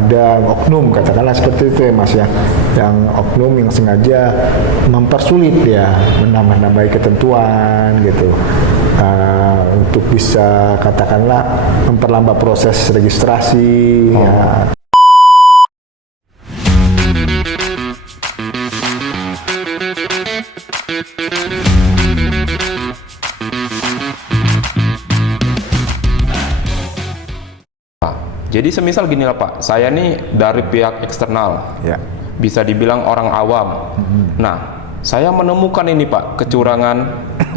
ada oknum katakanlah seperti itu ya Mas ya, yang oknum yang sengaja mempersulit ya, menambah-nambahi ketentuan gitu untuk bisa katakanlah memperlambat proses registrasi ya. Jadi semisal gini lah Pak, saya nih dari pihak eksternal, Ya. bisa dibilang orang awam. Nah, saya menemukan ini Pak, kecurangan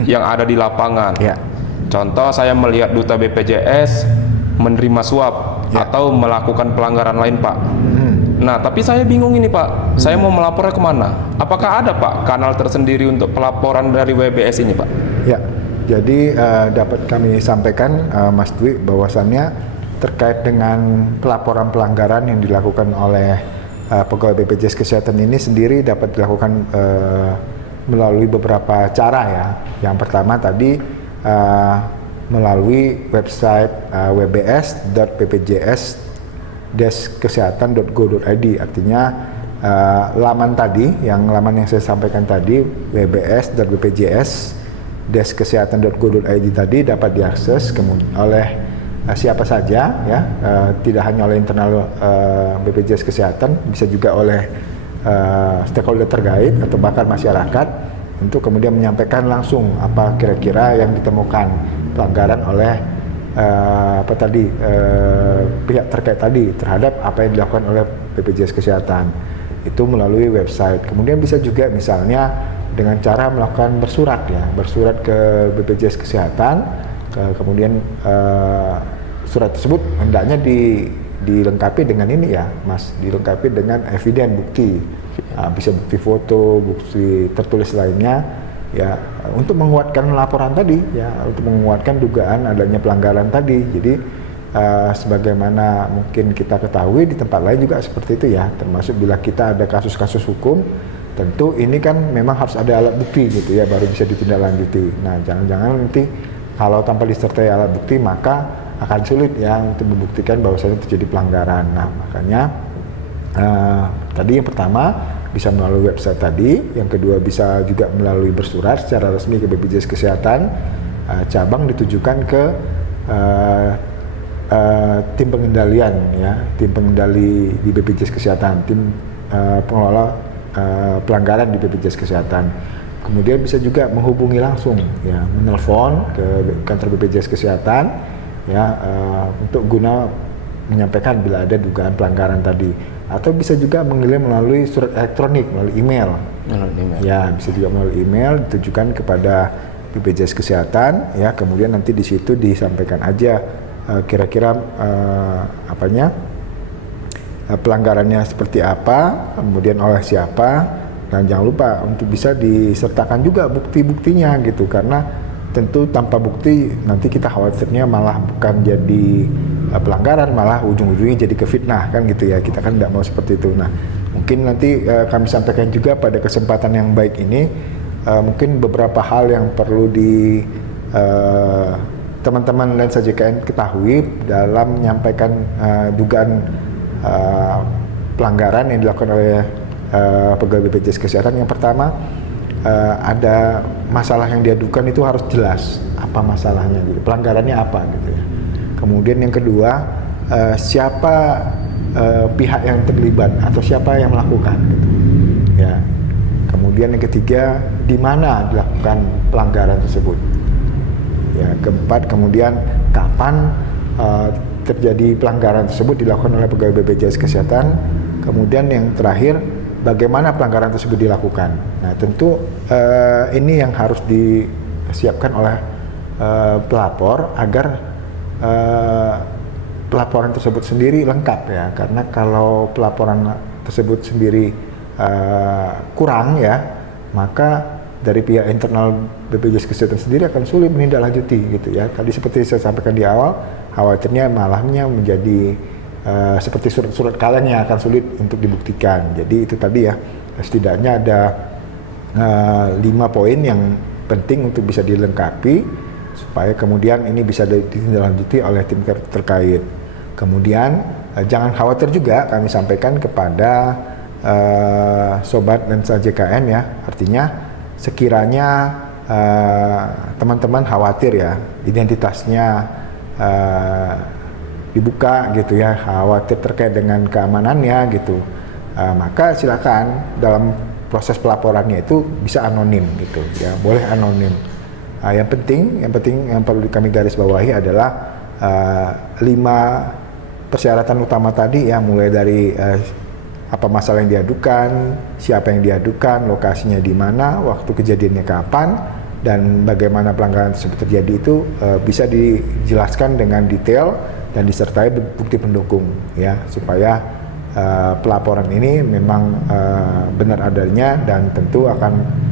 yang ada di lapangan. Ya. Contoh saya melihat duta BPJS menerima suap atau melakukan pelanggaran lain Pak. Nah, tapi saya bingung ini Pak, saya mau melapornya kemana? Apakah ada Pak kanal tersendiri untuk pelaporan dari WBS ini Pak? Ya, jadi dapat kami sampaikan Mas Dwi bahwasannya terkait dengan pelaporan pelanggaran yang dilakukan oleh pegawai BPJS Kesehatan ini sendiri dapat dilakukan melalui beberapa cara ya. Yang pertama tadi melalui website wbs.bpjs-kesehatan.go.id, artinya laman yang saya sampaikan tadi, wbs.bpjs-kesehatan.go.id tadi dapat diakses oleh siapa saja ya, tidak hanya oleh internal BPJS Kesehatan, bisa juga oleh stakeholder terkait atau bahkan masyarakat untuk kemudian menyampaikan langsung apa kira-kira yang ditemukan pelanggaran oleh pihak terkait tadi terhadap apa yang dilakukan oleh BPJS Kesehatan. Itu melalui website. Kemudian bisa juga misalnya dengan cara melakukan bersurat ke BPJS Kesehatan. Kemudian surat tersebut hendaknya dilengkapi dengan ini ya Mas, dilengkapi dengan eviden bukti, bisa bukti foto, bukti tertulis lainnya ya, untuk menguatkan laporan tadi ya, untuk menguatkan dugaan adanya pelanggaran tadi. Jadi sebagaimana mungkin kita ketahui di tempat lain juga seperti itu ya, termasuk bila kita ada kasus-kasus hukum, tentu ini kan memang harus ada alat bukti gitu ya, baru bisa ditindaklanjuti. Nah, jangan-jangan nanti kalau tanpa disertai alat bukti maka akan sulit ya untuk membuktikan bahwasanya terjadi pelanggaran. Nah, makanya tadi yang pertama bisa melalui website tadi, yang kedua bisa juga melalui bersurat secara resmi ke BPJS Kesehatan, cabang ditujukan ke tim pengendalian ya, tim pengendali di BPJS Kesehatan, tim pengelola pelanggaran di BPJS Kesehatan. Kemudian bisa juga menghubungi langsung ya, menelpon ke kantor BPJS Kesehatan ya, untuk guna menyampaikan bila ada dugaan pelanggaran tadi, atau bisa juga mengirim melalui surat elektronik, melalui email. Ya, bisa juga melalui email ditujukan kepada BPJS Kesehatan ya, kemudian nanti di situ disampaikan aja kira-kira pelanggarannya seperti apa, kemudian oleh siapa. Dan jangan lupa untuk bisa disertakan juga bukti-buktinya gitu, karena tentu tanpa bukti nanti kita khawatirnya malah bukan jadi pelanggaran, malah ujung-ujungnya jadi kefitnah kan gitu ya, kita kan tidak mau seperti itu. Nah, mungkin nanti kami sampaikan juga pada kesempatan yang baik ini mungkin beberapa hal yang perlu di teman-teman Lensa JKN ketahui dalam menyampaikan dugaan pelanggaran yang dilakukan oleh pegawai BPJS Kesehatan. Yang pertama, ada masalah yang diadukan itu harus jelas apa masalahnya gitu, pelanggarannya apa gitu ya. Kemudian yang kedua, siapa pihak yang terlibat atau siapa yang melakukan gitu ya. Kemudian yang ketiga, di mana dilakukan pelanggaran tersebut ya. Keempat, kemudian kapan terjadi pelanggaran tersebut dilakukan oleh pegawai BPJS Kesehatan. Kemudian yang terakhir, bagaimana pelanggaran tersebut dilakukan. Nah, tentu ini yang harus disiapkan oleh pelapor agar pelaporan tersebut sendiri lengkap ya. Karena kalau pelaporan tersebut sendiri kurang ya, maka dari pihak internal BPJS Kesehatan sendiri akan sulit menindaklanjuti gitu ya. Tadi seperti saya sampaikan di awal, khawatirnya malahnya menjadi seperti surat-surat kaleng yang akan sulit untuk dibuktikan. Jadi itu tadi ya, setidaknya ada 5 poin yang penting untuk bisa dilengkapi supaya kemudian ini bisa ditindaklanjuti oleh tim terkait. Kemudian jangan khawatir juga kami sampaikan kepada sobat Lensa JKN ya, artinya sekiranya teman-teman khawatir ya identitasnya dibuka gitu ya, khawatir terkait dengan keamanannya gitu, maka silakan dalam proses pelaporannya itu bisa anonim gitu ya, boleh anonim. Yang penting yang perlu kami garis bawahi adalah 5 persyaratan utama tadi ya, mulai dari apa masalah yang diadukan, siapa yang diadukan, lokasinya di mana, waktu kejadiannya kapan, dan bagaimana pelanggaran tersebut terjadi itu bisa dijelaskan dengan detail dan disertai bukti pendukung ya, supaya pelaporan ini memang benar adanya dan tentu akan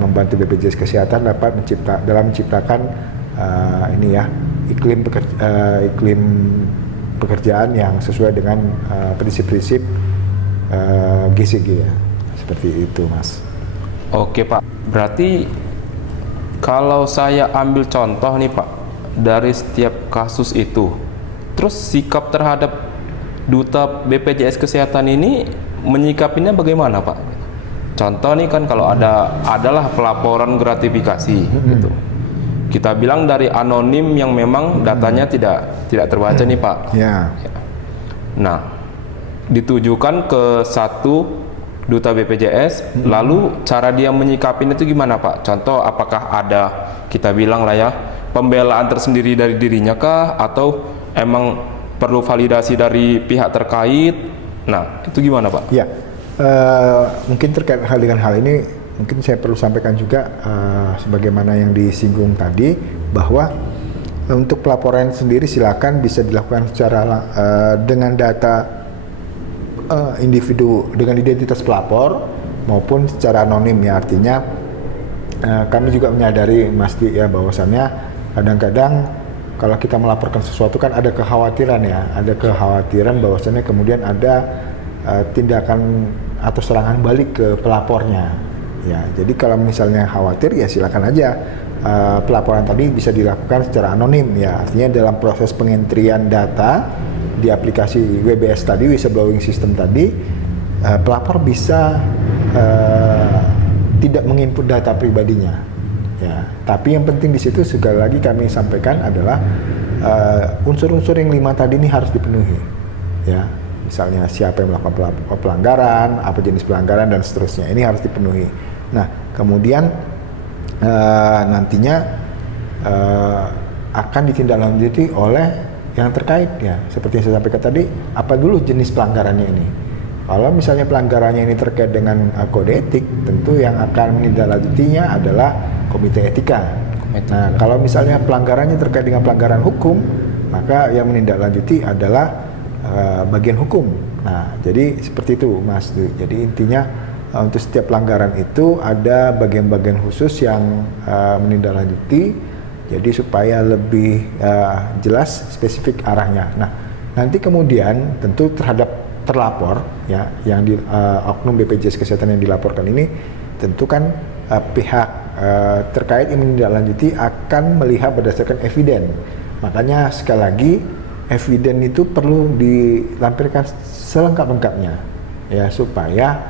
membantu BPJS Kesehatan dapat menciptakan ini ya, iklim pekerjaan yang sesuai dengan prinsip-prinsip GCG ya, seperti itu Mas. Oke Pak, berarti kalau saya ambil contoh nih Pak, dari setiap kasus itu, terus sikap terhadap Duta BPJS Kesehatan ini menyikapinya bagaimana Pak? Contoh nih kan, kalau adalah pelaporan gratifikasi gitu. Kita bilang dari anonim yang memang datanya tidak terbaca nih Pak. Ya. Nah, ditujukan ke satu Duta BPJS, lalu cara dia menyikapinya itu gimana Pak? Contoh, apakah ada, kita bilang lah ya, pembelaan tersendiri dari dirinya kah, atau emang perlu validasi dari pihak terkait? Nah, itu gimana Pak? Ya, mungkin terkait dengan hal ini, mungkin saya perlu sampaikan juga sebagaimana yang disinggung tadi, bahwa untuk pelaporan sendiri silakan bisa dilakukan secara dengan data individu dengan identitas pelapor maupun secara anonim ya, artinya kami juga menyadari Mas Di ya, bahwasannya kadang-kadang kalau kita melaporkan sesuatu kan ada kekhawatiran ya, ada kekhawatiran bahwasannya kemudian ada tindakan atau serangan balik ke pelapornya ya. Jadi kalau misalnya khawatir ya silakan aja pelaporan tadi bisa dilakukan secara anonim ya, artinya dalam proses pengentrian data di aplikasi WBS tadi, whistleblowing system tadi, pelapor bisa tidak menginput data pribadinya ya. Tapi yang penting di situ sekali lagi kami sampaikan adalah unsur-unsur yang 5 tadi ini harus dipenuhi ya. Misalnya siapa yang melakukan pelanggaran, apa jenis pelanggaran, dan seterusnya, ini harus dipenuhi. Nah, kemudian nantinya akan ditindaklanjuti oleh yang terkait ya, seperti yang saya sampaikan tadi, apa dulu jenis pelanggarannya ini. Kalau misalnya pelanggarannya ini terkait dengan kode etik, tentu yang akan menindaklanjutinya adalah komite etika. Nah, kalau misalnya pelanggarannya terkait dengan pelanggaran hukum, maka yang menindaklanjuti adalah bagian hukum. Nah, jadi seperti itu Mas. Jadi intinya untuk setiap pelanggaran itu ada bagian-bagian khusus yang menindaklanjuti. Jadi supaya lebih jelas spesifik arahnya. Nah, nanti kemudian tentu terhadap terlapor ya, yang di oknum BPJS Kesehatan yang dilaporkan ini, tentu kan pihak terkait yang menindaklanjuti akan melihat berdasarkan eviden. Makanya sekali lagi eviden itu perlu dilampirkan selengkap-lengkapnya ya, supaya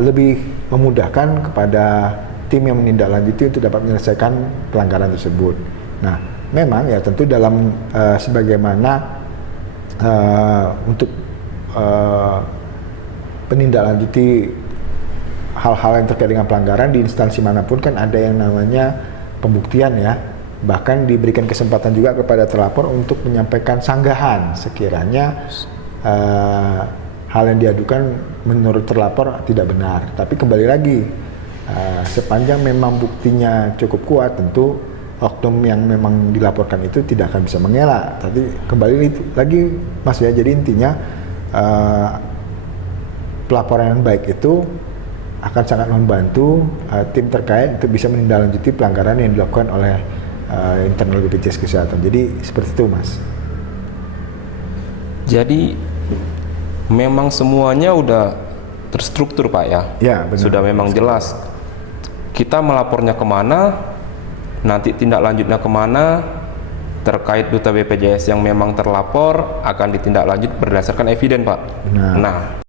lebih memudahkan kepada tim yang menindaklanjuti untuk dapat menyelesaikan pelanggaran tersebut. Nah, memang ya tentu dalam sebagaimana untuk penindaklanjuti hal-hal yang terkait dengan pelanggaran di instansi manapun kan ada yang namanya pembuktian ya. Bahkan diberikan kesempatan juga kepada terlapor untuk menyampaikan sanggahan sekiranya hal yang diadukan menurut terlapor tidak benar. Tapi kembali lagi, sepanjang memang buktinya cukup kuat, tentu oknum yang memang dilaporkan itu tidak akan bisa mengelak. Tapi kembali lagi Mas ya, jadi intinya pelaporan yang baik itu akan sangat membantu tim terkait untuk bisa menindaklanjuti pelanggaran yang dilakukan oleh internal BPJS Kesehatan. Jadi seperti itu Mas. Jadi memang semuanya udah terstruktur Pak ya? Ya, benar. Sudah memang jelas kita melapornya kemana, nanti tindak lanjutnya kemana, terkait duta BPJS yang memang terlapor akan ditindaklanjut berdasarkan eviden, Pak. Benar. Nah,